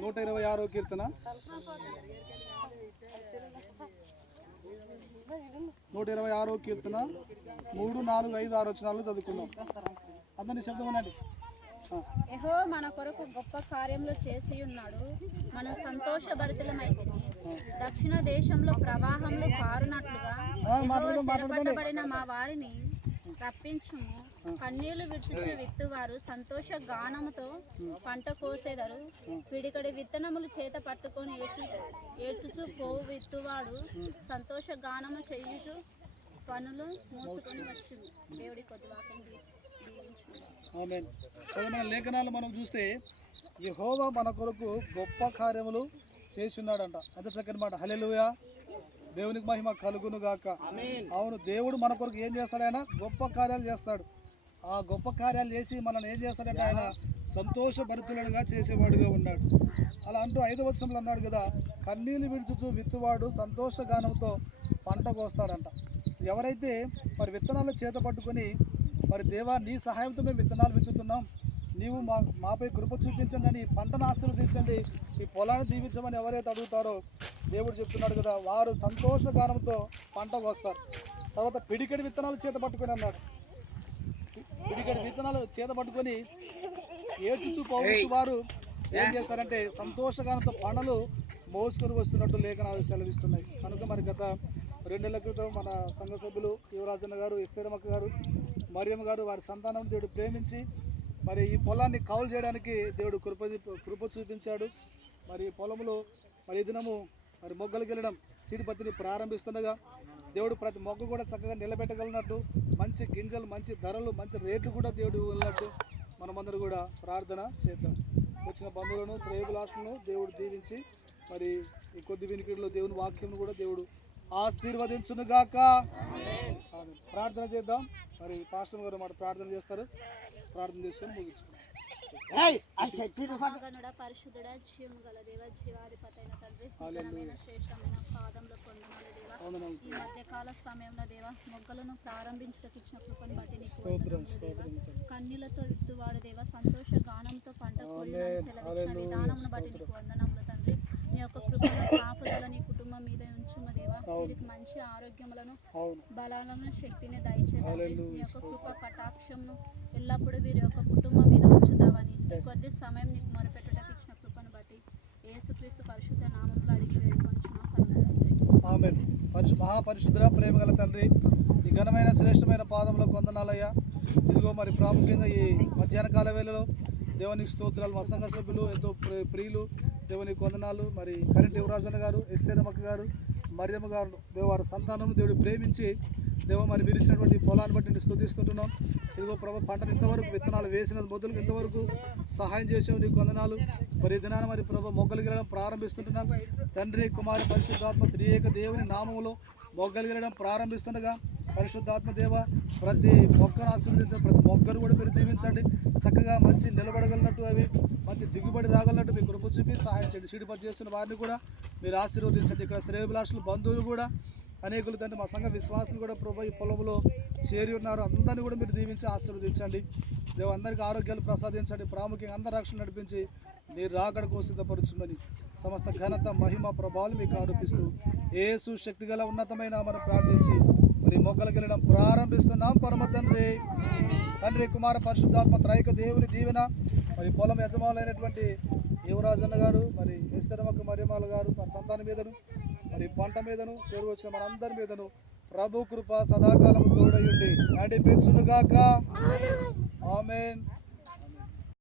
నూట ఇరవై ఆరో కీర్తన. నూట ఇరవై ఆరో కీర్తన. మూడు నాలుగు ఐదు ఆరు వచనాలు చదువుకుందాం. అందరినీ శబ్దం ఆ, యహో మన కొరకు గొప్ప కార్యములు చేసి ఉన్నాడు. మన సంతోషభరితులమైతిని దక్షిణ దేశంలో ప్రవాహంలో పారునట్లుగా మా వారిని రప్పించుము. కన్నీళ్ళు విడిచుచు విత్తువారు సంతోష గానముతో పంట కోసేదరు. పిడికడి విత్తనములు చేత పట్టుకొని ఏడ్చు ఏడ్చుచు పోవు విత్తువాడు సంతోష గానము చెయ్యుచు పనులు మోసుకొని వచ్చింది దేవుడి కొద్ది వాక్యం లేఖనాలు మనం చూస్తే యెహోవా మన కొరకు గొప్ప కార్యములు చేస్తున్నాడంట. అంత చక్కని మాట. హల్లెలూయా. దేవునికి మహిమ కలుగును గాక. అవును దేవుడు మన కొరకు ఏం చేస్తాడు ఆయన? గొప్ప కార్యాలు చేస్తాడు. ఆ గొప్ప కార్యాలు చేసి మనల్ని ఏం చేస్తాడంటే ఆయన సంతోషభరితులుగా చేసేవాడుగా ఉన్నాడు. అలా అంటూ ఐదో వచనంలో అన్నాడు కదా కన్నీళ్ళు విడుచుచు విత్తువాడు సంతోషగానంతో పంట కోస్తాడంట. ఎవరైతే మరి విత్తనాలు చేత పట్టుకొని మరి దేవా నీ సహాయంతో మేము విత్తనాలు విత్తుతున్నాం. నీవు మా మాపై కృప చూపించండి అని పంటను ఆశీర్వదించండి. ఈ పొలాన్ని దీవించమని ఎవరైతే అడుగుతారో దేవుడు చెప్తున్నాడు కదా వారు సంతోషగానంతో పంట కోస్తారు. తర్వాత పిడికెడి విత్తనాలు చేత పట్టుకొని అన్నాడు. పిడికెడి విత్తనాలు చేత పట్టుకొని ఏడ్చుచూ పోవచ్చు వారు ఏం చేస్తారంటే సంతోషగానంతో పంటలు మోసుకొని వస్తున్నట్టు లేఖనాలు సెలవిస్తున్నాయి. కనుక మరి గత రెండు నెలల క్రితం మన సంఘ సభ్యులు యువరాజన్న గారు ఎస్తేరమక్క గారు మరియమ్మ గారు వారి సంతానం దేవుడు ప్రేమించి మరి ఈ పొలాన్ని కౌలు చేయడానికి దేవుడు కృప కృప చూపించాడు. మరి ఈ పొలంలో మరి దినము మరి మొగ్గలు వెళ్ళడం సీడిపత్తిని ప్రారంభిస్తుండగా దేవుడు ప్రతి మొగ్గ కూడా చక్కగా నిలబెట్టగలిగినట్టు మంచి గింజలు మంచి ధరలు మంచి రేట్లు కూడా దేవుడు వెళ్ళినట్టు మనమందరూ కూడా ప్రార్థన చేద్దాం. వచ్చిన బంధువులను శ్రేయభిలాషులను దేవుడు దీవించి మరి ఈ కొద్ది వినికిడిలో దేవుని వాక్యం కూడా దేవుడు ఆశీర్వదించునుగాక. ప్రార్థన చేద్దాం. మరి పాస్టర్ గారు మాట ప్రార్థన చేస్తారు. ప్రార్థన చేసుకొని ముగించుకుందాం. పరిశుద్ధుడ గల దేవ జీవాధిపతైన తండ్రి శ్రేష్టమైన పాదంలో పొందనాలు దేవ. ఈ మధ్య కాల సమయంలో దేవ మొగ్గలను ప్రారంభించుటకు ఇచ్చిన కృపను బట్టి నీకు. కన్నీళ్ళతో విత్తువాడు దేవ సంతోష గానంతో పంట సెలవిచ్చిన విధానమును బట్టి నీకు వందనములు తండ్రి. నీ యొక్క కృపను కాపుదల నీ కుటుంబం మీద ఉంచుము దేవ. వీరికి మంచి ఆరోగ్యములను బలాలను శక్తిని హల్లెలూయా, నీ యొక్క కృప కటాక్షంను ఎల్లప్పుడూ వీరి యొక్క కుటుంబం మీద కొద్ది సమయం నీకు మొరపెట్టడానికి ఇచ్చిన కృపను బట్టి యేసుక్రీస్తు పరిశుద్ధ నామంలో అడిగి వేడుకొంచున్నాం పరిశు మహాపరిశుద్ధుల ప్రేమ గల తండ్రి ఈ ఘనమైన శ్రేష్టమైన పాదంలో కొందనాలయ్యా. ఇదిగో మరి ప్రాముఖ్యంగా ఈ మధ్యాహ్న కాల వేళలో దేవునికి స్తోత్రాలు మా సంఘ సభ్యులు ఎంతో ప్రి- ప్రియులు దేవునికి కొందనాలు మరి కరెంట్ యువరాజన్న గారు ఎస్తేరమ్మక్క గారు మరియమ్మ గారు వారి సంతానం దేవుడు ప్రేమించి దేవ మరి మీరు ఇచ్చినటువంటి పొలాన్ని బట్టి నేను స్థుతిస్తుంటున్నాం. ఇదిగో ప్రభు పంటను ఇంతవరకు విత్తనాలు వేసినది మొదలు ఇంతవరకు సహాయం చేసావు నీకు వందనాలు. మరి దినాన మరి ప్రభు మొగ్గలు గిరడం ప్రారంభిస్తుంటున్నాం తండ్రి కుమారి పరిశుద్ధాత్మ త్రియేక దేవుని నామములో మొగ్గలు గిరడం ప్రారంభిస్తుండగా పరిశుద్ధాత్మ దేవ ప్రతి మొక్కను ఆశీర్వదించండి ప్రతి మొగ్గను కూడా మీరు దీవించండి. చక్కగా మంచి నిలబడగలిగినట్టు అవి మంచి దిగుబడి రాగలిగినట్టు మీ కృప చూపి సహాయం చేయండి. సిడిపతి చేస్తున్న వారిని కూడా మీరు ఆశీర్వదించండి. ఇక్కడ శ్రేయభిలాషులు బంధువులు కూడా అనేకులు తండ్రి మా సంఘ విశ్వాసులు కూడా ప్రభు ఈ పొలంలో చేరి ఉన్నారు. అందరినీ కూడా మీరు దీవించి ఆశీర్వదించండి. దేవు అందరికీ ఆరోగ్యాలు ప్రసాదించండి. ప్రాముఖ్యంగా అందరి రక్షణ నడిపించి మీరు రాకడకు సిద్ధపరుచుమని సమస్త ఘనత మహిమ ప్రభావాలు మీకు ఆరోపిస్తూ ఏసు శక్తి గల ఉన్నతమైన మనం ప్రార్థించి మరి మొగ్గలు గెలడం ప్రారంభిస్తున్నాం. పరమ తండ్రి. తండ్రి కుమార పరిశుద్ధాత్మ త్రైక దేవుని దీవెన. మరి పొలం యజమానులైనటువంటి యువరాజన్న గారు మరి ఎస్తరమక్క మరియమాల గారు మరి సంతానం మీదను మరి పంట మీదను చేరువ వచ్చిన మనందరి మీదను ప్రభు కృప సదాకాలం తోడయుండి. నడిపించునుగాక ఆమెన్.